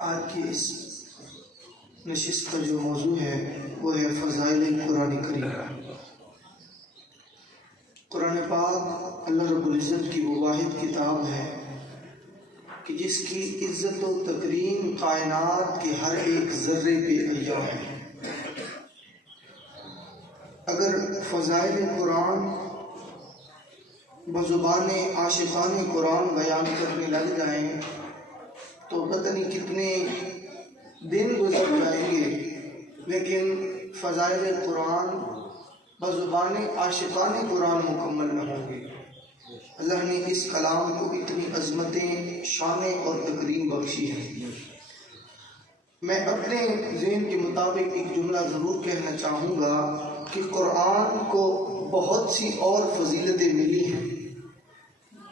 آج کی اس نشست کا جو موضوع ہے وہ ہے فضائل قرآن کریم۔ قرآن پاک اللہ رب العزت کی وہ واحد کتاب ہے کہ جس کی عزت و تکریم کائنات کے ہر ایک ذرے پہ عیاں ہے۔ اگر فضائل قرآن بزبان عاشقان قرآن بیان کرنے لگ جائیں تو پتہ نہیں کتنے دن گزر جائیں گے، لیکن فضائل قرآن بزبان عاشقان قرآن مکمل نہ ہوں گے۔ اللہ نے اس کلام کو اتنی عظمتیں، شانیں اور تکریم بخشی ہے۔ میں اپنے ذہن کے مطابق ایک جملہ ضرور کہنا چاہوں گا کہ قرآن کو بہت سی اور فضیلتیں ملی ہیں،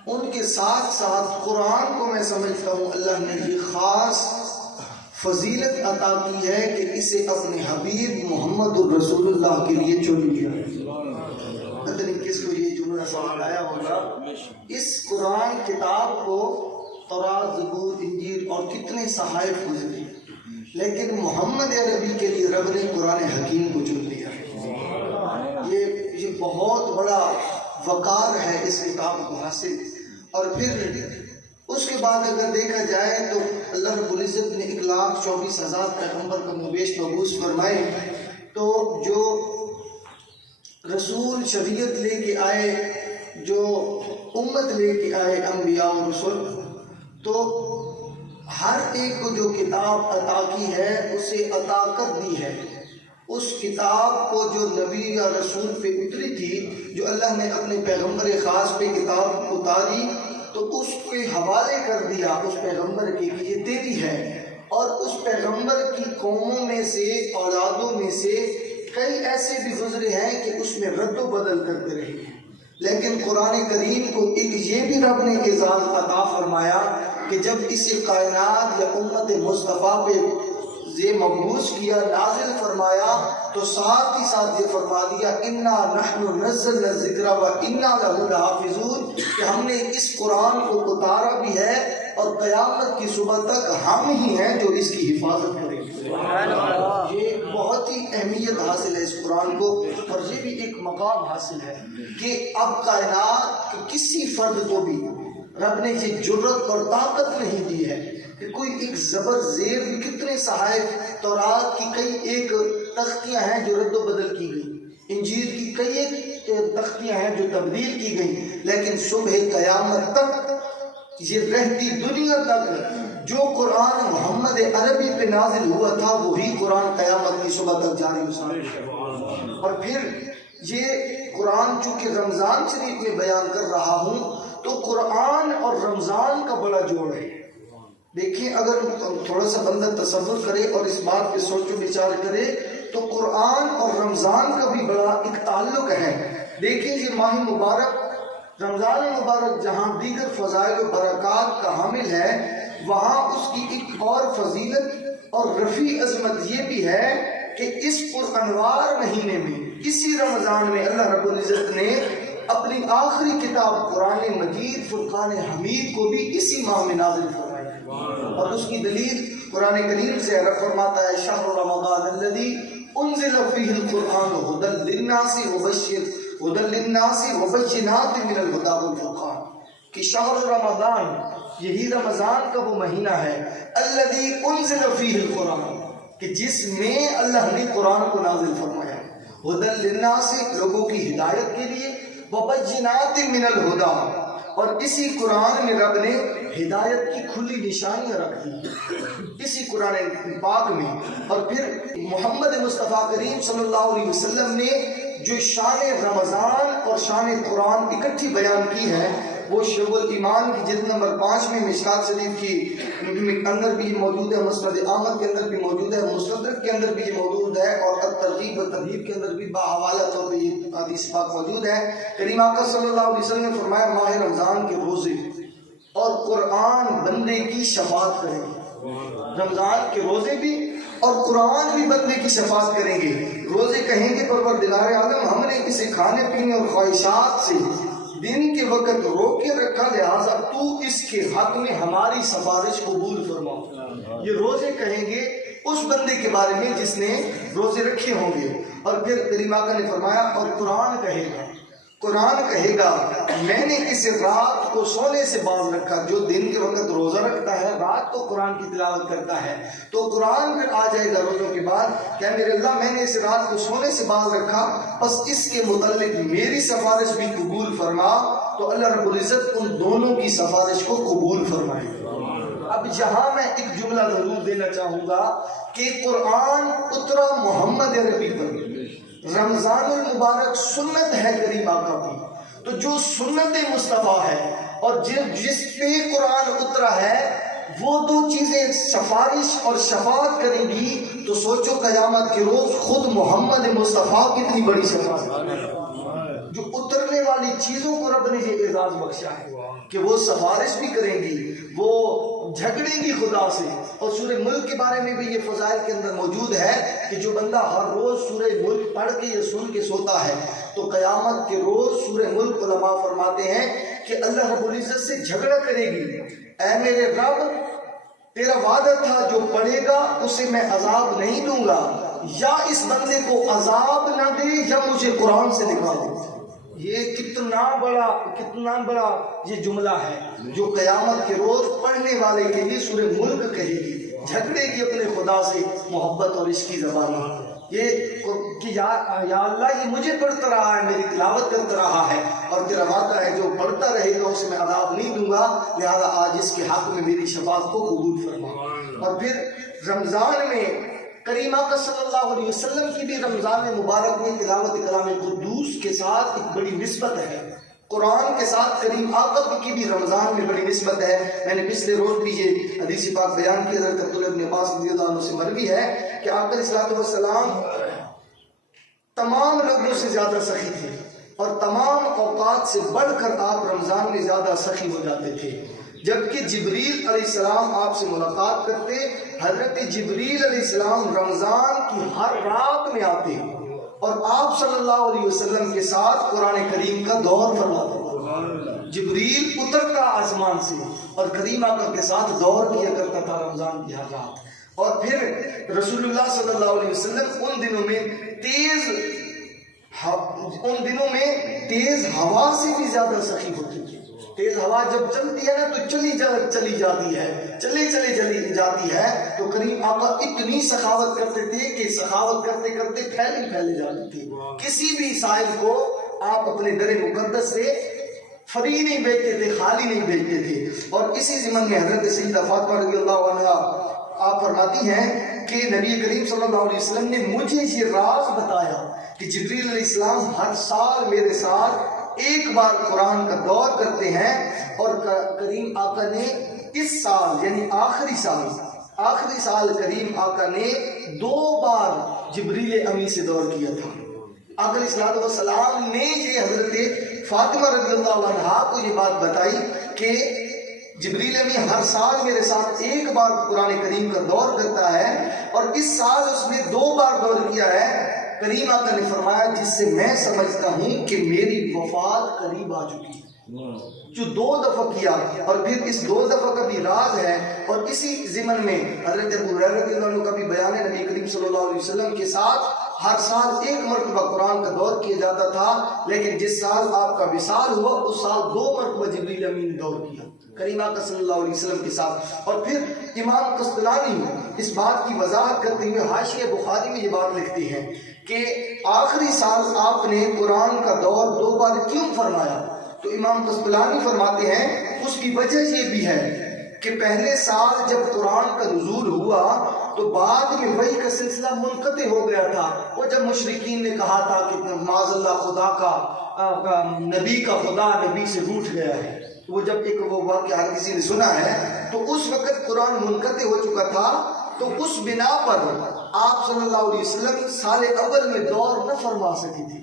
ان کے ساتھ ساتھ قرآن کو میں سمجھتا ہوں اللہ نے یہ خاص فضیلت عطا کی ہے کہ اسے اپنے حبیب محمد الرسول اللہ کے لیے چن لیا۔ پتہ نہیں کس کو یہ جملہ سمجھ آیا ہوگا۔ اس قرآن کتاب کو تورات، زبور، انجیل اور کتنے صحائف گزرے، لیکن محمد عربی کے لیے رب نے قرآن حکیم کو چن لیا۔ یہ بہت بڑا وقار ہے اس کتاب کو حاصل۔ اور پھر اس کے بعد اگر دیکھا جائے تو اللہ رب العزت نے 1,24,000 پیغمبر کا مبیش مبعوث فرمائے، تو جو رسول شریعت لے کے آئے، جو امت لے کے آئے انبیاء و رسول، تو ہر ایک کو جو کتاب عطا کی ہے اسے عطا کر دی ہے۔ اس کتاب کو جو نبی یا رسول پہ اتری تھی، جو اللہ نے اپنے پیغمبر خاص پہ کتاب اتاری، تو اس کے حوالے کر دیا اس پیغمبر کے کہ یہ تیری ہے، اور اس پیغمبر کی قوموں میں سے، اولادوں میں سے کئی ایسے بھی گزرے ہیں کہ اس میں رد و بدل کرتے رہے ہیں، لیکن قرآن کریم کو ایک یہ بھی رب نے اعزاز عطا فرمایا کہ جب اسے کائنات یا امت مصطفیٰ پہ یہ مبعوث کیا، نازل فرمایا، تو ساتھ ہی ساتھ یہ فرما دیا اِنَّا نَحْنُ نَزَّلْنَا الذِّكْرَ وَإِنَّا لَهُ لَحَافِظُونَ، کہ ہم نے اس قرآن کو اتارا بھی ہے اور قیامت کی صبح تک ہم ہی ہیں جو اس کی حفاظت کریں گے۔ یہ بہت ہی اہمیت حاصل ہے اس قرآن کو، اور یہ بھی ایک مقام حاصل ہے کہ اب کائنات کے کسی فرد کو بھی رب نے یہ جرت اور طاقت نہیں دی ہے کہ کوئی ایک زبر زیر، کتنے صحائف، تورات کی کئی ایک تختیاں ہیں جو رد و بدل کی گئی، انجیل کی کئی ایک تختیاں ہیں جو تبدیل کی گئی، لیکن صبح قیامت تک، یہ رہتی دنیا تک، جو قرآن محمد عربی پہ نازل ہوا تھا وہی قرآن قیامت کی صبح تک جاری ہے۔ اور پھر یہ قرآن چونکہ رمضان شریف میں بیان کر رہا ہوں تو قرآن اور رمضان کا بڑا جوڑ ہے۔ دیکھیں اگر تھوڑا سا بندہ تصور کرے اور اس بات پہ سوچ و بچار کرے تو قرآن اور رمضان کا بھی بڑا ایک تعلق ہے۔ دیکھیں یہ ماہ مبارک، رمضان مبارک، جہاں دیگر فضائل و برکات کا حامل ہے، وہاں اس کی ایک اور فضیلت اور رفیع عظمت یہ بھی ہے کہ اس پرانوار مہینے میں، اسی رمضان میں، اللہ رب العزت نے اپنی آخری کتاب قرآن مجید فرقان حمید کو بھی اسی ماہ میں نازل فرمایا، اور اس کی دلیل قرآن کریم سے فرماتا ہے شہر رمضان الذی انزل فیہ القرآن ھدی للناس وبینات من الھدی والفرقان، کہ شہر رمضان، یہی رمضان کا وہ مہینہ ہے، الذی انزل فیہ القرآن، کہ جس میں اللہ نے قرآن کو نازل فرمایا، ھدی للناس، لوگوں کی ہدایت کے لیے، وبینات من الھدی، اور اسی قرآن میں رب نے ہدایت کی کھلی نشانیاں رکھ دی اسی قرآن پاک میں۔ اور پھر محمد مصطفیٰ کریم صلی اللہ علیہ وسلم نے جو شان رمضان اور شان قرآن اکٹھی بیان کی ہے، وہ شعب الایمان کی جلد نمبر 5 میں، مشکات شریف کی اندر بھی موجود ہے، مسند احمد کے اندر بھی موجود ہے، مستدرک کے اندر بھی یہ موجود ہے، اور الترغیب و ترہیب کے اندر بھی باحوالہ طور پہ یہ حدیث پاک موجود ہے۔ کریم آقا صلی اللہ علیہ وسلم نے فرمایا ماہ رمضان کے روزے اور قرآن بندے کی شفاعت کریں گے۔ رمضان کے روزے بھی اور قرآن بھی بندے کی شفاعت کریں گے۔ روزے کہیں گے پروردگار عالم ہم نے اسے کھانے پینے اور خواہشات سے دن کے وقت روک کے رکھا، لہٰذا تو اس کے حق میں ہماری سفارش قبول فرما۔ یہ روزے کہیں گے اس بندے کے بارے میں جس نے روزے رکھے ہوں گے. اور پھر کریم آقا نے فرمایا اور قرآن کہے گا میں نے اس رات کو سونے سے باز رکھا. جو دن کے وقت روزہ رکھتا ہے رات کو قرآن کی تلاوت کرتا ہے تو قرآن پھر آ جائے گا روزوں کے بعد کہ میرے اللہ میں نے اس رات کو سونے سے باز رکھا بس اس کے متعلق میری سفارش بھی قبول فرما. تو اللہ رب العزت ان دونوں کی سفارش کو قبول فرمائے. اب یہاں میں ایک جملہ ضرور دینا چاہوں گا کہ قرآن اترا محمد عربی پر، رمضان المبارک سنت ہے کریم آقا کی. تو جو سنت مصطفیٰ ہے اور جس پہ قرآن اترا ہے وہ دو چیزیں سفارش اور شفاعت کریں گی تو سوچو قیامت کے روز خود محمد مصطفیٰ کتنی بڑی شفاعت. جو اترنے والی چیزوں کو رب نے یہ اعزاز بخشا ہے کہ وہ سفارش بھی کریں گی، وہ جھگڑیں گی خدا سے. اور سورہ ملک کے بارے میں بھی یہ فضائل کے اندر موجود ہے کہ جو بندہ ہر روز سورہ ملک پڑھ کے یا سن کے سوتا ہے تو قیامت کے روز سورہ ملک علماء فرماتے ہیں کہ اللہ رب العزت سے جھگڑا کرے گی. اے میرے رب تیرا وعدہ تھا جو پڑھے گا اسے میں عذاب نہیں دوں گا، یا اس بندے کو عذاب نہ دے یا مجھے قرآن سے نکال دے. یہ کتنا بڑا یہ جملہ ہے جو قیامت کے روز پڑھنے والے کے لیے سورہ ملک کہے گی. جھگڑے گی اپنے خدا سے محبت اور عشق کی زبانی یہ کہ یا اللہ یہ مجھے پڑھتا رہا ہے، میری تلاوت کرتا رہا ہے اور تیرا وعدہ ہے جو پڑھتا رہے گا اسے میں عذاب نہیں دوں گا، لہذا آج اس کے حق میں میری شفاعت کو قبول فرما. اور پھر رمضان میں کریم آقا صلی اللہ علیہ وسلم کی بھی رمضان مبارک میں تلاوت کلام قدوس کے ساتھ ایک بڑی نسبت ہے. قرآن کے ساتھ کریم آقا کی بھی رمضان میں بڑی نسبت ہے. میں نے پچھلے روز بھی یہ حدیث پاک بیان کی، حضرت عبداللہ بن عباس رضی اللہ عنہ سے مروی ہے کہ آقا علیہ الصلوۃ والسلام تمام لوگوں سے زیادہ سخی تھے اور تمام اوقات سے بڑھ کر آپ رمضان میں زیادہ سخی ہو جاتے تھے. جبکہ جبریل علیہ السلام آپ سے ملاقات کرتے، حضرت جبریل علیہ السلام رمضان کی ہر رات میں آتے اور آپ صلی اللہ علیہ وسلم کے ساتھ قرآن کریم کا دور فرماتے. جبریل اترتا آسمان سے اور کریم آقا کے ساتھ دور کیا کرتا تھا رمضان کی ہر رات. اور پھر رسول اللہ صلی اللہ علیہ وسلم ان دنوں میں تیز ہوا سے بھی زیادہ سخی ہوتی تھی. تیز ہوا جب چلتی ہے نا تو چلی جاتی ہے، چلی جاتی ہے تو کریم آقا اتنی سخاوت کرتے تھے کہ سخاوت کرتے کرتے پھیلے جاتی تھی. کسی بھی سائل کو آپ اپنے در مقدس سے فری نہیں بھیجتے تھے، خالی نہیں بھیجتے تھے. اور اسی ضمن میں حضرت سیدہ فاطمہ رضی اللہ عنہا آپ فرماتی ہیں کہ نبی کریم صلی اللہ علیہ وسلم نے مجھے یہ راز بتایا کہ جبریل علیہ السلام ہر سال میرے ساتھ ایک بار قرآن کا دور کرتے ہیں اور کریم آقا نے اس سال یعنی آخری سال کریم آقا نے 2 بار جبریل امی سے دور کیا تھا. آقا علیہ الصلوۃ والسلام نے یہ حضرت فاطمہ رضی اللہ عنہا کو یہ بات بتائی کہ جبریل امی ہر سال میرے ساتھ ایک بار قرآن کریم کا دور کرتا ہے اور اس سال اس نے 2 بار دور کیا ہے. کریم آقا نے فرمایا جس سے میں سمجھتا ہوں کہ میری وفات قریب آ چکی ہے، جو 2 دفعہ کیا. اور پھر اس 2 دفعہ کا بھی راز ہے. اور اسی ضمن میں حضرت ابو ہریرہ رضی اللہ عنہ کا بھی بیان ہے نبی کریم صلی اللہ علیہ وسلم کے ساتھ ہر سال 1 مرتبہ قرآن کا دور کیا جاتا تھا، لیکن جس سال آپ کا وصال ہوا اس سال 2 مرتبہ جبریل امین نے دور کیا کریم آقا صلی اللہ علیہ وسلم کے ساتھ. اور پھر امام قسطلانی اس بات کی وضاحت کرتے ہوئے حاشیہ بخاری میں یہ بات لکھتے ہیں کہ آخری سال آپ نے قرآن کا دور 2 بار کیوں فرمایا. تو امام قسطلانی فرماتے ہیں اس کی وجہ یہ بھی ہے کہ پہلے سال جب قرآن کا نزول ہوا تو بعد میں وحی کا سلسلہ منقطع ہو گیا تھا. وہ جب مشرکین نے کہا تھا کہ معاذ اللہ خدا کا نبی کا خدا نبی سے روٹھ گیا ہے، وہ جب ایک وہ واقعہ ہر کسی نے سنا ہے تو اس وقت قرآن منقطع ہو چکا تھا. تو اس بنا پر آپ صلی اللہ علیہ وسلم سال اول میں دور نہ فرما سکی تھی.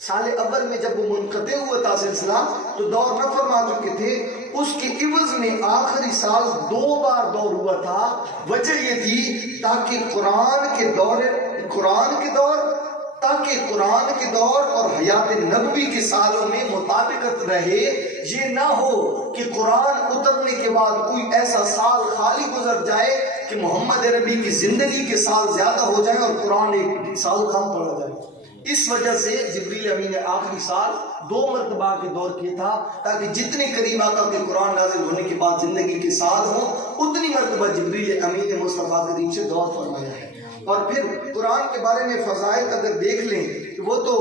سال اول میں جب وہ منقطع ہوا تھا سلسلہ تو دور نہ فرما چکے تھے. اس کے عوض میں آخری سال 2 بار دور ہوا تھا. وجہ یہ تھی تاکہ قرآن کے دور اور حیات نبوی کے سالوں میں مطابقت رہے. یہ نہ ہو کہ قرآن اترنے کے بعد کوئی ایسا سال خالی گزر جائے کہ محمد عربی کی زندگی کے سال زیادہ ہو جائیں اور قرآن ایک سال کم پڑھا جائے۔ اس وجہ سے جبریل امین نے آخری سال 2 مرتبہ کے دور کیا تھا تاکہ جتنے قریب آقا کے قرآن نازل ہونے کے بعد زندگی کے سال ہوں اتنی مرتبہ جبریل امین نے مصطفیٰ کریم سے دور فرمایا ہے۔ اور پھر قرآن کے بارے میں فضائل اگر دیکھ لیں وہ تو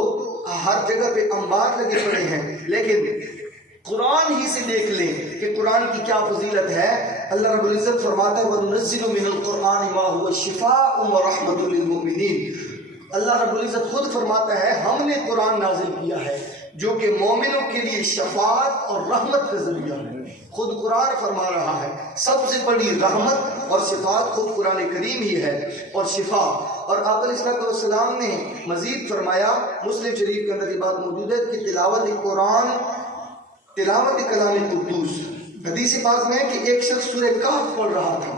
ہر جگہ پہ انبار لگے پڑے ہیں، لیکن قرآن ہی سے دیکھ لیں کہ قرآن کی کیا فضیلت ہے۔ اللہ رب العزت فرماتا ہے وَنُنَزِّلُ مِنَ الْقُرْآنِ مَا هُوَ شِفَاءٌ وَرَحْمَةٌ لِلْمُؤْمِنِينَ۔ اللہ رب العزت خود فرماتا ہے ہم نے قرآن نازل کیا ہے جو کہ مومنوں کے لیے شفاعت اور رحمت کا ذریعہ ہے۔ خود قرآن فرما رہا ہے سب سے بڑی رحمت اور شفاعت خود قرآن کریم ہی ہے اور شفا۔ اور آقا علیہ السلام نے مزید فرمایا، مسلم شریف کے اندر یہ بات موجود ہے کہ تلاوت قرآن تلاوت کلام قدوس۔ حدیث پاک میں ہے کہ ایک شخص سورہ کہف پڑھ رہا تھا،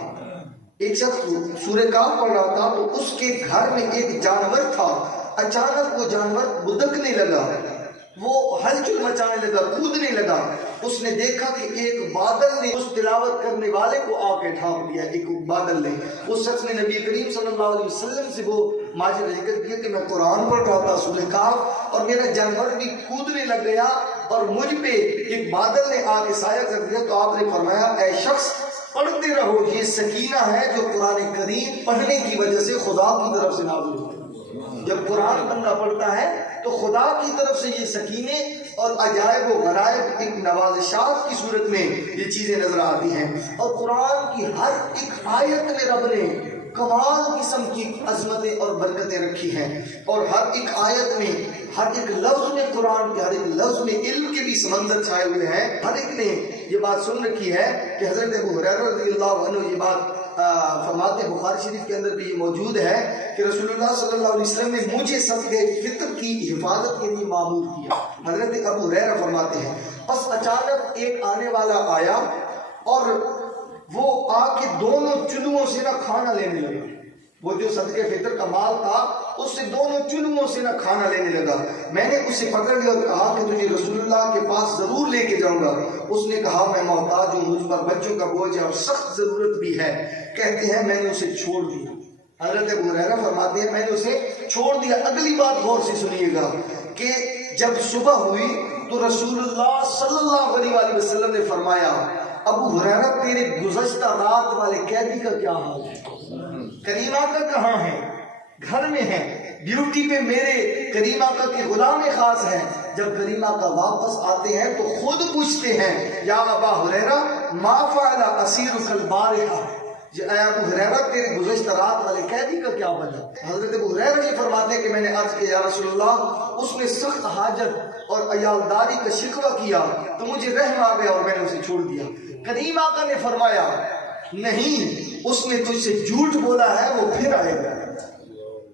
ایک شخص سورہ کہف پڑھ رہا تھا تو اس کے گھر میں ایک جانور تھا، اچانک وہ جانور بدکنے لگا، وہ ہلچل مچانے لگا، کودنے لگا۔ اس نے دیکھا کہ ایک بادل نے اس تلاوت کرنے والے کو آ کے ڈھانپ لیا، ایک بادل نے۔ اس شخص نے نبی کریم صلی اللہ علیہ وسلم سے وہ ماجرا ذکر کیا کہ میں قرآن پڑھ رہا تھا سورہ کہف اور میرا جانور بھی کودنے لگ گیا اور مجھ پہ ایک بادل نے آ کے سایہ کر دیا۔ تو آپ نے فرمایا اے شخص پڑھتے رہو، یہ سکینہ ہے جو قرآن کریم پڑھنے کی وجہ سے خدا کی طرف سے نازل ہوتی ہے۔ جب قرآن بندہ پڑھتا ہے تو خدا کی طرف سے یہ سکینے اور عجائب و غرائب ایک نوازشات کی صورت میں یہ چیزیں نظر آتی ہیں۔ اور قرآن کی ہر ایک آیت میں رب نے کمال قسم کی عظمتیں اور برکتیں رکھی ہیں، اور ہر ایک آیت میں ہر ایک لفظ میں قرآن کے ہر ایک لفظ میں علم کے بھی سمندر چھائے ہوئے ہیں۔ ہر ایک نے یہ بات سن رکھی ہے کہ حضرت ابو ہریرہ رضی اللہ عنہ یہ بات فرماتے ہیں، بخاری شریف کے اندر بھی یہ موجود ہے کہ رسول اللہ صلی اللہ علیہ وسلم نے مجھے صدقہ فطر کی حفاظت کے لیے معمور کیا۔ حضرت ابو ہریرہ فرماتے ہیں بس اچانک ایک آنے والا آیا اور وہ آ کے دونوں چلوؤں سے نہ کھانا لینے لگا، وہ جو صدقہ فطر کا مال تھا اس سے دونوں چلوؤں سے نہ کھانا لینے لگا۔ میں نے اسے پکڑ لیا اور کہا کہ تجھے رسول اللہ کے پاس ضرور لے کے جاؤں گا۔ اس نے کہا میں محتاج ہوں، مجھ پر بچوں کا بوجھ ہے اور سخت ضرورت بھی ہے۔ کہتے ہیں میں نے اسے چھوڑ دیا۔ حضرت ابو ہریرہ فرماتے ہیں میں نے اسے چھوڑ دیا۔ اگلی بات غور سے سنیے گا کہ جب صبح ہوئی تو رسول اللہ صلی اللہ علیہ وسلم نے فرمایا ابو ہریرہ تیرے گزشتہ رات والے قیدی کا کیا حال ہے؟ کریم آقا کہاں ہے؟ گھر میں ہے، ڈیوٹی پہ میرے کریم آقا کے غلام خاص ہیں۔ جب کریم آقا واپس آتے ہیں تو خود پوچھتے ہیں یا ابا ہریرہ ما فعل اسیرک البارحہ، اے ابو ہریرہ تیرے گزشتہ رات والے قیدی کا کیا بنا؟ حضرت ابو ہریرہ یہ فرماتے ہیں کہ میں نے عرض کیا یا رسول اللہ اس نے سخت حاجت اور عیالداری کا شکوہ کیا تو مجھے رحم آ گیا اور میں نے اسے چھوڑ دیا۔ کریم آقا نے فرمایا نہیں، اس نے تجھ سے جھوٹ بولا ہے، وہ پھر آئے گا۔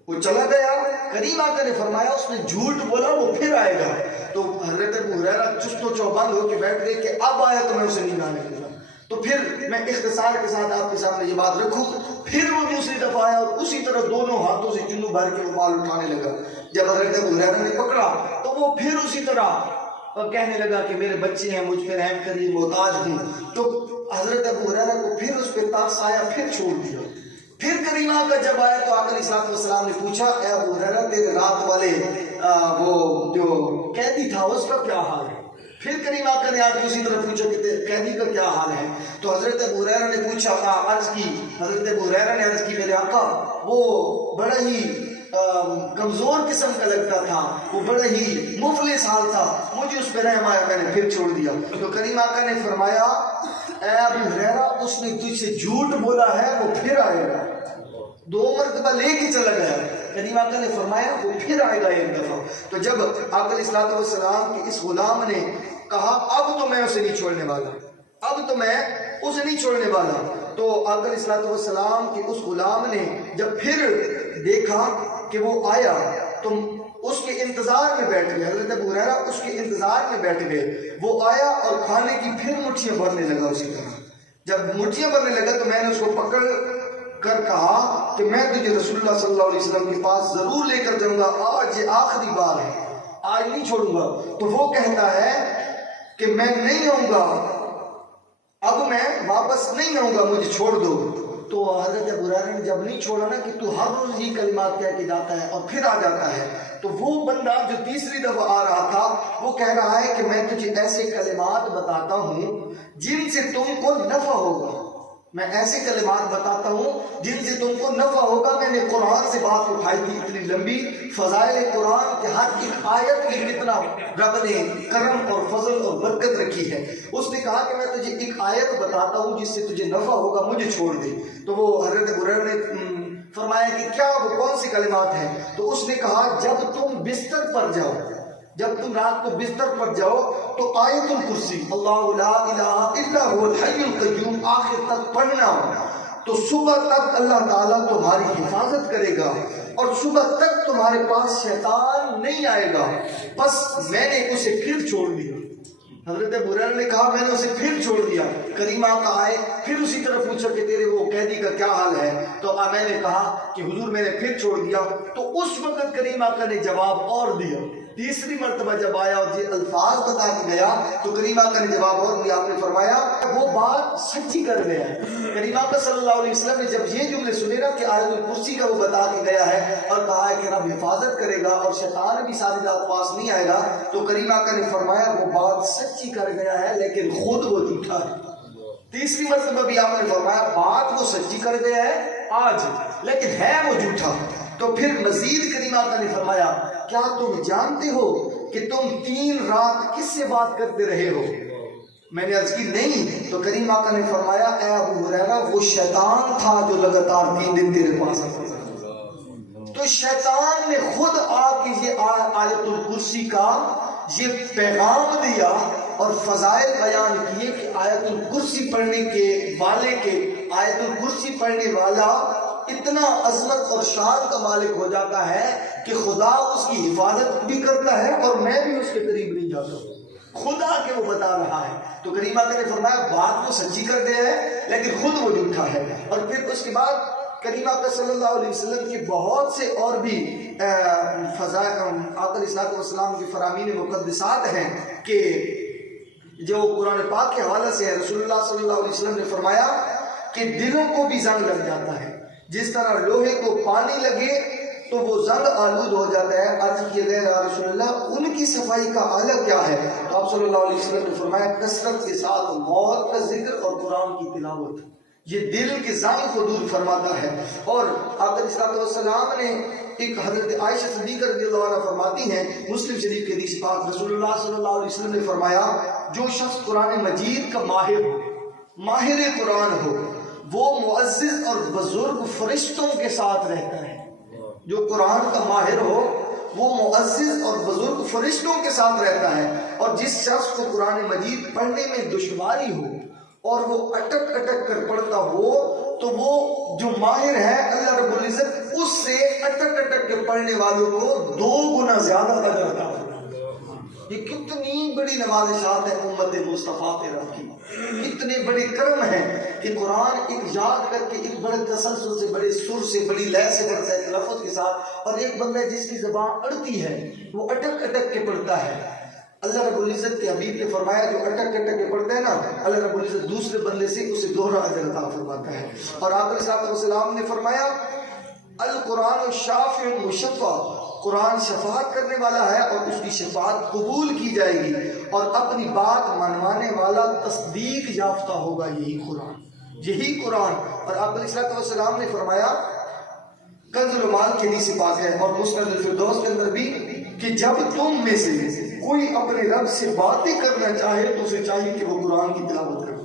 وہ چلا گیا، کریم آقا نے فرمایا اس نے جھوٹ بولا، وہ پھر آئے گا۔ تو حضرت ابو ہریرہ چست و چوبند ہو کے بیٹھ گئے کہ اب آیا تو میں اسے نہیں لانے لگا۔ تو پھر میں اختصار کے ساتھ آپ کے سامنے یہ بات رکھوں، پھر وہ دوسری دفعہ آیا اور اسی طرح دونوں ہاتھوں سے چنو بھر کے وہ بال اٹھانے لگا۔ جب حضرت ابو ہریرہ نے پکڑا تو وہ پھر اسی طرح کہنے لگا کہ میرے بچے ہیں، مجھ پہ رحم کریے، محتاج ہوں۔ تو حضرت ابو ہریرہ کو پھر اس پہ ترس آیا، پھر چھوڑ دیا۔ پھر کریم آقا جب آیا تو آقا علیہ السلام نے پوچھا اے ابو ہریرہ تیرے رات والے وہ جو قیدی تھا اس کا کیا حال ہے؟ پھر کریم آقا نے آ کے اسی طرح پوچھا کہ قیدی کا کیا حال ہے؟ تو حضرت ابو ہریرہ نے پوچھا، عرض کی، حضرت ابو ہریرہ نے عرض کی میرے آقا وہ بڑا ہی کمزور قسم کا لگتا تھا، وہ بڑا ہی مفلس حال تھا، مجھے اس پہ رحم آیا، میں نے پھر چھوڑ دیا۔ تو کریم آقا نے فرمایا اے ابو ہریرہ اس نے تجھ سے جھوٹ بولا ہے، وہ پھر آئے گا۔ 2 مرتبہ لے کے چلا گیا، کریم آقا نے فرمایا وہ پھر آئے گا ایک دفعہ۔ تو جب آقا علیہ السلام کے اس غلام نے کہا اب تو میں اسے نہیں چھوڑنے والا، اب تو میں اسے نہیں چھوڑنے والا، تو آقا علیہ السلام کے اس غلام نے جب پھر دیکھا کہ وہ آیا تو اس کے انتظار میں بیٹھ گئے۔ حضرت ابو ہریرہ اس کے انتظار میں بیٹھ گئے۔ وہ آیا اور کھانے کی پھر مٹھیاں بھرنے لگا اسی طرح۔ جب مٹھیاں بھرنے لگا تو میں نے اس کو پکڑ کر کہا کہ میں تجھے رسول اللہ صلی اللہ علیہ وسلم کے پاس ضرور لے کر جاؤں گا، آج یہ آخری بار ہے، آج نہیں چھوڑوں گا۔ تو وہ کہتا ہے کہ میں نہیں آؤں گا، اب میں واپس نہیں آؤں گا، مجھے چھوڑ دو۔ تو حضرت ابو ہریرہ نے جب نہیں چھوڑا نا کہ تو ہر روز یہ کلمات کہہ کے جاتا ہے اور پھر آ جاتا ہے، تو وہ بندہ جو تیسری دفعہ آ رہا تھا وہ کہہ رہا ہے کہ میں تجھے ایسے کلمات بتاتا ہوں جن سے تم کو نفع ہوگا، میں ایسے کلمات بتاتا ہوں جن سے تم کو نفع ہوگا۔ میں نے قرآن سے بات اٹھائی تھی اتنی لمبی، فضائل قرآن کے ہر ایک آیت میں کتنا رب نے کرم اور فضل اور برکت رکھی ہے۔ اس نے کہا کہ میں تجھے ایک آیت بتاتا ہوں جس سے تجھے نفع ہوگا، مجھے چھوڑ دے۔ تو وہ حضرت ابو ہریرہ نے فرمایا کہ کیا وہ کون سی کلمات ہیں؟ تو اس نے کہا جب تم بستر پر جاؤ، جب تم رات کو بستر پر جاؤ تو آیت الکرسی اللہ لا الہ الا هو الحی القیوم آخر تک پڑھنا، تو صبح تک اللہ تعالیٰ تمہاری حفاظت کرے گا اور صبح تک تمہارے پاس شیطان نہیں آئے گا۔ بس میں نے اسے پھر چھوڑ دیا۔ حضرت ابو ہریرہ نے کہا میں نے اسے پھر چھوڑ دیا۔ کریمہ کا آئے پھر اسی طرح پوچھا کہ تیرے وہ قیدی کا کیا حال ہے؟ تو میں نے کہا کہ حضور میں نے پھر چھوڑ دیا۔ تو اس وقت کریمہ کا نے جواب اور دیا۔ تیسری مرتبہ جب آیا اور یہ الفاظ بتا کے گیا تو کریمہ کا نے جواب اور دیا۔ آپ نے فرمایا وہ بات سچی کر گیا ہے۔ کریمہ کا صلی اللہ علیہ وسلم نے جب یہ جملے سنے نا کہ آیت الکرسی کا وہ بتا کے گیا ہے اور کہا ہے کہ رب حفاظت کرے گا اور شیطان بھی ساری رات پاس نہیں آئے گا، تو کریمہ کا نے فرمایا وہ بات سچی کر گیا ہے لیکن خود وہ جھوٹا ہے۔ تیسری مرتبہ بھی آپ نے فرمایا بات وہ سچی کر گیا ہے آج لیکن ہے وہ جھوٹا۔ تو پھر مزید کریمہ کا نے فرمایا کیا تم جانتے ہو کہ تم 3 رات کس سے بات کرتے رہے ہو؟ میں نے عرض کی نہیں۔ تو کریمہ کا نے فرمایا اے ابو ہریرہ وہ شیطان تھا جو لگاتار 3 دن تیرے پاس آتا۔ تو شیطان نے خود آ کے یہ آیت الکرسی کا یہ پیغام دیا اور فضائل بیان کیے کہ آیت الکرسی پڑھنے کے والے کے آیت الکرسی پڑھنے والا اتنا عظمت اور شان کا مالک ہو جاتا ہے کہ خدا اس کی حفاظت بھی کرتا ہے اور میں بھی اس کے قریب نہیں جاتا ہوں، خدا کے وہ بتا رہا ہے۔ تو کریمہ نے فرمایا بات وہ سچی کر دیا ہے لیکن خود وہ جھوٹا ہے۔ اور پھر اس کے بعد کریمہ صلی اللہ علیہ وسلم کی بہت سے اور بھی فضائل آقا علیہ الصلوۃ والسلام کی فرامین مقدسات ہیں کہ جو قرآن پاک کے حوالے سے ہے۔ رسول اللہ صلی اللہ علیہ وسلم نے فرمایا کہ دلوں کو بھی زنگ لگ جاتا ہے، جس طرح لوہے کو پانی لگے تو وہ زنگ آلود ہو جاتا ہے۔ عرض کیا گیا یا رسول اللہ ان کی صفائی کا آلہ کیا ہے؟ تو آپ صلی اللہ علیہ وسلم نے فرمایا کثرت کے ساتھ موت کا ذکر اور قرآن کی تلاوت، یہ دل کے زنگ کو دور فرماتا ہے۔ اور آقا علیہ الصلوۃ والسلام نے ایک حضرت عائشہ صدیقہ رضی اللہ عنہ فرماتی ہیں مسلم شریف کے حدیث پاک، رسول اللہ صلی اللہ علیہ وسلم نے فرمایا جو شخص قرآن مجید کا ماہر قرآن ہو وہ معزز اور بزرگ فرشتوں کے ساتھ رہتا ہے۔ جو قرآن کا ماہر ہو وہ معزز اور بزرگ فرشتوں کے ساتھ رہتا ہے۔ اور جس شخص کو قرآن مجید پڑھنے میں دشواری ہو اور وہ اٹک اٹک کر پڑھتا ہو تو وہ جو ماہر ہے اللہ رب العزت اس سے اٹک اٹک کے پڑھنے والوں کو 2 گنا زیادہ اجر عطا فرماتا ہے۔ یہ کتنی بڑی نوازشات ہے امت مصطفیٰ رب کی، اتنے بڑے کرم ہیں کہ قرآن ایک یاد کر کے ایک بڑے تسلسل سے بڑے سر سے بڑی لے سے پڑھتا ہے ایک لفظ کے ساتھ، اور ایک بندہ جس کی زبان اڑتی ہے وہ اٹک اٹک کے پڑھتا ہے۔ اللہ رب العزت کے حبیب نے فرمایا جو اٹک اٹک کے پڑھتا ہے نا اللہ رب العزت دوسرے بندے سے اسے 2 اجر عطا فرماتا ہے۔ اور آقا علیہ الصلوۃ والسلام نے فرمایا القرآن شافع مشفع، قرآن شفاعت کرنے والا ہے اور اس کی شفاعت قبول کی جائے گی، اور اپنی بات منوانے والا تصدیق یافتہ ہوگا یہی قرآن۔ اور آقا علیہ الصلوۃ والسلام نے فرمایا کنز المال کے حدیث پاک ہے اور مسند الفردوس کے اندر بھی کہ جب تم میں سے کوئی اپنے رب سے باتیں کرنا چاہے تو اسے چاہیے کہ وہ قرآن کی تلاوت کرے۔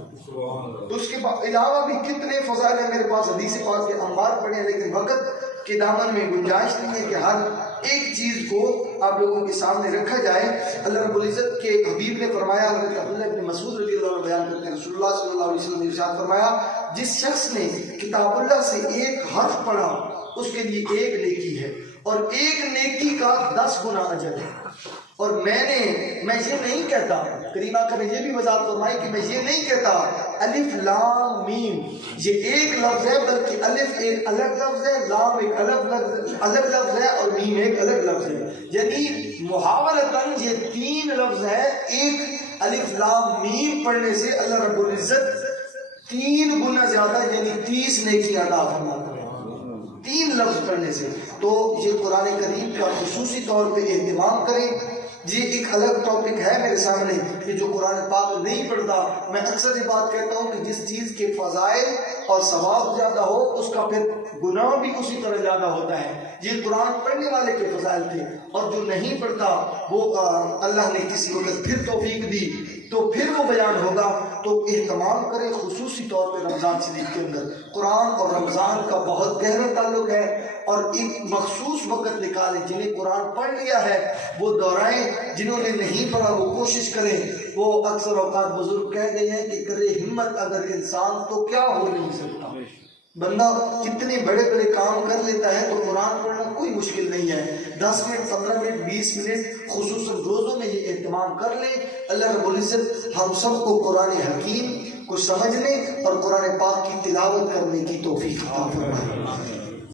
تو اس کے علاوہ بھی کتنے فضائل ہیں، میرے پاس حدیث پاک کے انبار پڑے ہیں لیکن وقت کے دامن میں گنجائش نہیں ہے کہ ہر ایک چیز کو آپ لوگوں کے سامنے رکھا جائے۔ اللہ رب العزت کے حبیب نے فرمایا، حضرت عبداللہ بن مسعود رضی اللہ عنہ بیان کرتے ہیں رسول اللہ صلی اللہ علیہ وسلم نے ارشاد فرمایا جس شخص نے کتاب اللہ سے ایک حرف پڑھا اس کے لیے 1 نیکی ہے اور 1 نیکی کا 10 گنا اجر ہے۔ اور میں یہ نہیں کہتا، کریمہ کا نے یہ بھی وضاحت فرمائی کہ میں یہ نہیں کہتا الف لام میم یہ ایک لفظ ہے، بلکہ الف ایک الگ لفظ ہے، لام ایک الگ لفظ ہے اور میم ایک الگ لفظ ہے، یعنی محاورتاً یہ 3 لفظ ہے۔ ایک الف لام میم پڑھنے سے اللہ رب العزت 3 گنا زیادہ یعنی 30 نیکی عطا فرماتا ہے 3 لفظ پڑھنے سے۔ تو یہ قرآن کریم کا خصوصی طور پہ اہتمام کریں۔ یہ ایک الگ ٹاپک ہے میرے سامنے کہ جو قرآن پاک نہیں پڑھتا، میں اکثر یہ بات کہتا ہوں کہ جس چیز کے فضائل اور ثواب زیادہ ہو اس کا پھر گناہ بھی اسی طرح زیادہ ہوتا ہے۔ یہ قرآن پڑھنے والے کے فضائل تھے، اور جو نہیں پڑھتا وہ اللہ نے کسی وقت پھر توفیق دی تو پھر وہ بیان ہوگا۔ تو اہتمام کریں خصوصی طور پہ رمضان شریف کے اندر۔ قرآن اور رمضان کا بہت گہرا تعلق ہے، اور ایک مخصوص وقت نکالیں۔ جنہیں قرآن پڑھ لیا ہے وہ دہرائیں، جنہوں نے نہیں پڑھا وہ کوشش کریں۔ وہ اکثر اوقات بزرگ کہہ گئے ہیں کہ کرے ہمت اگر انسان تو کیا ہو نہیں سکتا۔ بندہ کتنے بڑے بڑے کام کر لیتا ہے، تو قرآن پڑھنا کوئی مشکل نہیں ہے۔ 10 منٹ 15 منٹ 20 منٹ خصوصاً روزوں میں یہ اہتمام کر لیں۔ اللہ رب العزت ہم سب کو قرآن حکیم کو سمجھنے اور قرآن پاک کی تلاوت کرنے کی توفیق عطا فرمائے۔